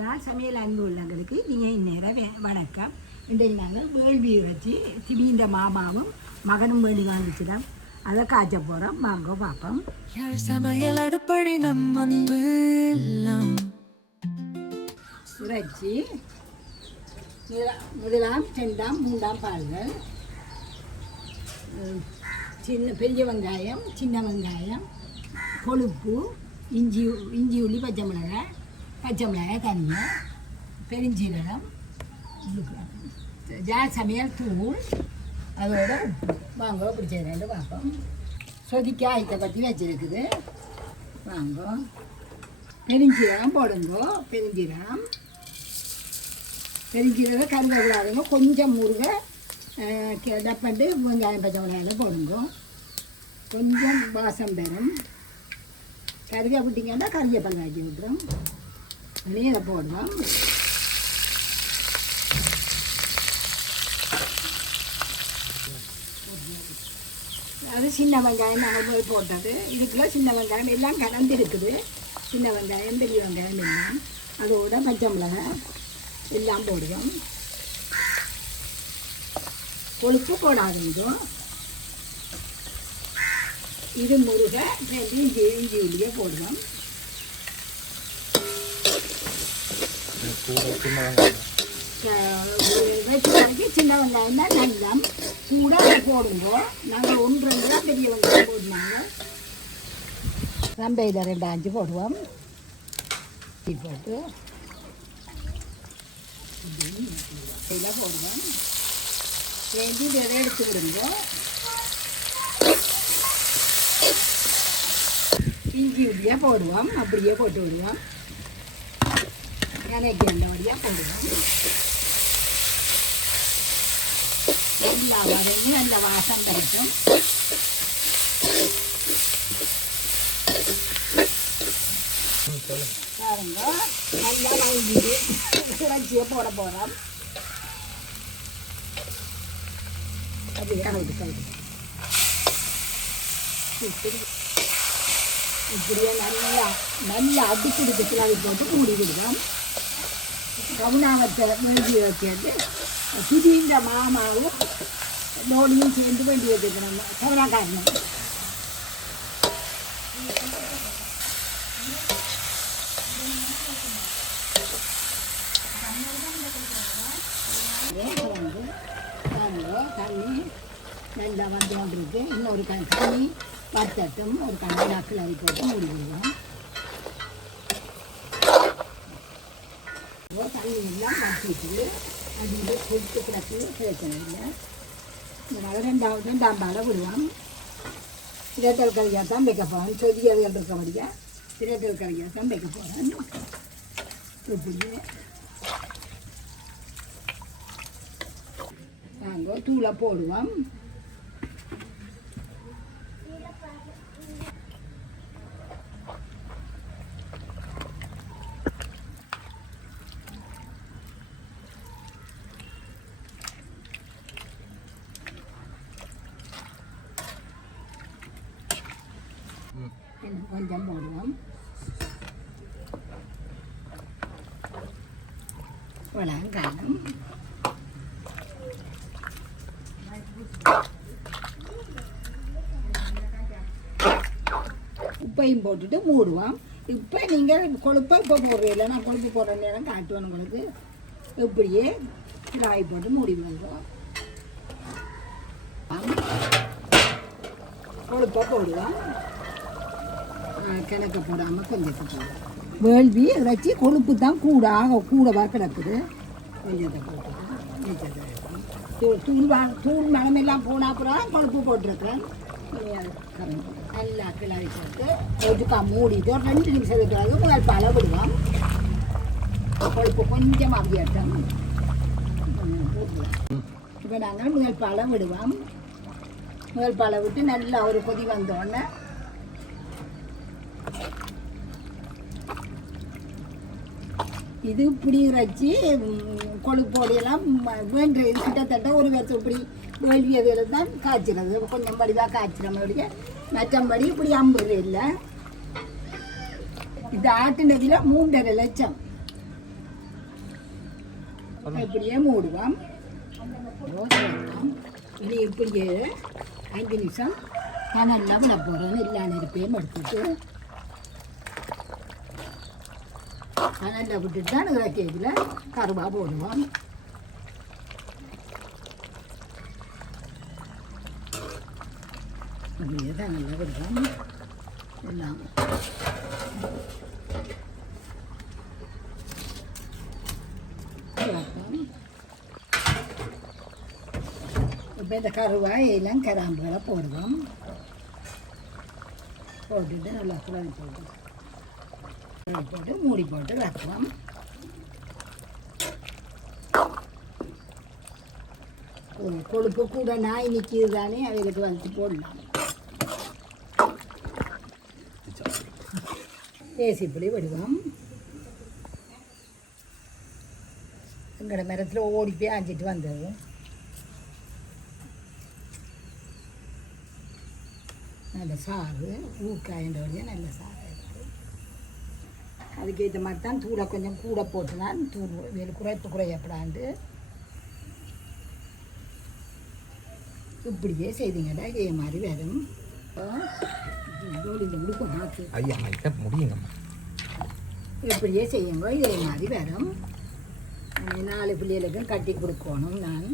யாழ் சமையல் அன்பு உள்ளவங்களுக்கு நீங்கள் இந்நேரம் வணக்கம். இன்றைக்கு நாங்கள் வேள்வி வச்சு திடீர்ந்த மாமாவும் மகனும் வேண்டி வாங்கிச்சிடும். அதை காய்ச்ச போகிறோம். வாங்க பார்ப்போம். யாழ் சமையல் அடுப்படி நம்ம இறைச்சி முதலாம் ரெண்டாம் மூன்றாம் பால்கள், பெரிய வெங்காயம், சின்ன வெங்காயம், கொழுப்பு, இஞ்சி உள்ளி, பச்சை மிளகாய் தனியாக, பெருஞ்சீரகம், யாழ் சமையல் தூள், அதோட வாங்க பிடிச்சது பார்ப்போம். சொதிக்காய் ஐட்டை பற்றி வச்சுருக்குது. வாங்க பெருஞ்சீரகம் போடுங்கோ. பெருஞ்சீரகம் கருகக்கூடாதுங்க. கொஞ்சம் முருக டப்பண்டு வெங்காயம் பச்சை மிளகாயில் போடுங்க. கொஞ்சம் வாசம் பெறும். கருகை விட்டிங்கன்னா கறியப்பல் காய்ச்சி விட்டுரும். நீரை போடுவோம். அது சின்ன வெங்காயம் நாங்கள் போய் போட்டது. இதுக்குள்ள சின்ன வெங்காயம் எல்லாம் கலந்து இருக்குது. சின்ன வெங்காயம், பெரிய வெங்காயம் எல்லாம், அதோட பச்சை மிளகாய் எல்லாம் போடுவோம். கொழுப்பு போடாதீங்க. இது முருக இஞ்சி உள்ளியே போடுவோம். வச்சு சின்ன வெங்காயம் தான் நல்லா கூட போடுவோம். நாங்கள் 1-2 தான் பெரிய வெங்காயம் போடுவாங்க. சம்பையில் 2-5 போடுவோம். போட்டு இதில் போடுவோம். வேண்டி இதை எடுத்து விடுங்க. இஞ்சி உள்ளியாக போடுவோம். அப்படியே போட்டு விடுவோம். எனக்கு அந்த வழியாக போடுவோம். நல்லா வரையும் நல்ல வாசம் கிடைக்கும். பாருங்க, நல்லா வாங்கிட்டு இறைச்சியை போட போகிறோம். அப்படியே கவுட்டு இப்படியே நல்லா அடிப்பிடிச்சு கிளவி போட்டு மூடி விடுவோம். கவுனாவத்தை வேண்டி வச்சுட்டு திடீர்ந்த மாமாவும் லோடியும் சேர்ந்து வேண்டி வச்சுக்கணும். கவனாக்காரணும். தண்ணி நல்லா வந்து கொண்டிருக்கு. இன்னொரு தண்ணி வத்தட்டும். ஒரு கண்ணாடி கிளறி போட்டு மூடி விடுவோம். தண்ணி எல்லாம் வத்திட்டு அது கொதித்து கிடக்கு பிரச்சனை இல்லை. இதனால் ரெண்டாம் பாலை விடுவோம். திரட்டல் கறியாக தான் வைக்க போகிறேன். சொதியல் இருக்கபடியா திரட்டல் கறியாக தான் வைக்க போகிறேன். இப்படியே நாங்கள் தூளை போடுவோம். கொஞ்சம் போடுவோம். வளங்காலம் உப்பையும் போட்டுட்டு மூடுவோம். இப்போ நீங்கள் கொழுப்பை இப்போ போடுறீங்களா? நான் கொழுப்பு போடுற நேரம் காட்டுவேன் உங்களுக்கு. இப்படியே காய் போட்டு மூடி விடுவோம். கொழுப்பை போடுவோம். கிழக்க போடாமல் கொஞ்சத்தை போடுவோம். வேள்வி வச்சு கொழுப்பு தான் கூடவா கிடக்குது. கொஞ்சத்தை போட்டுட்டு தூள் மனமெல்லாம் போனால் அப்புறம் கொழுப்பு போட்டிருக்கிறேன். நல்லா கிளறி போட்டு ஒதுக்கா மூடிட்டு 2 நிமிஷத்துக்கு முதல் பழ விடுவோம். கொழுப்பு கொஞ்சம் அப்படியாட்டம் போட்டுக்கலாம். இப்போ நாங்கள் முதல் பழ விடுவோம். முதல் பழ விட்டு நல்லா ஒரு கொதி வந்தோடனே இது இப்படி இறைச்சி கொழுப்போடையெல்லாம் வேண்டிய கிட்டத்தட்ட ஒரு வருஷம் இப்படி வேள்வியதில் தான் காய்ச்சிறது. கொஞ்சம் படிவாக காய்ச்சிறோம். மற்றபடி இப்படி 50 இல்லை. இது ஆட்டினதில் 3.5 லட்சம். இப்படியே மூடுவோம். இனி இப்படியே 5 நிமிஷம் நல்லா விட போகிறோம். எல்லா நெருப்பையும் எடுத்துட்டு நல்லா விட்டுட்டு தான் இதில் கருவா போடுவோம். அப்படியே தான் நல்லா விடுவோம் எல்லாம். இப்போ இந்த கருவாய் எல்லாம் கிராம்புகளை போடுவோம். போட்டுட்டு நல்லா குழம்பு போட்டு மூடி போட்டு வைப்போம். கொழுப்பு கூட நாய் நிற்கிது தானே, அவங்களுக்கு வந்து போடலாம். தேசிப்பொடி விடுவோம். எங்களோட மரத்தில் ஓடி போய் ஆஞ்சிட்டு வந்தது. நல்ல சாறு ஊக்காயின்ற வழியாக நல்ல சாறு. அதுக்கேற்ற மாதிரி தான் தூளை கொஞ்சம் கூட போட்டு தான் தூள் வேறு குறையப்படாண்டு இப்படியே செய்தீங்கடா இதே மாதிரி வரும். முடியுங்கம்மா, இப்படியே செய்யுங்க இதே மாதிரி வரும். 4 பிள்ளைகளுக்கும் கட்டி கொடுக்கணும். நான்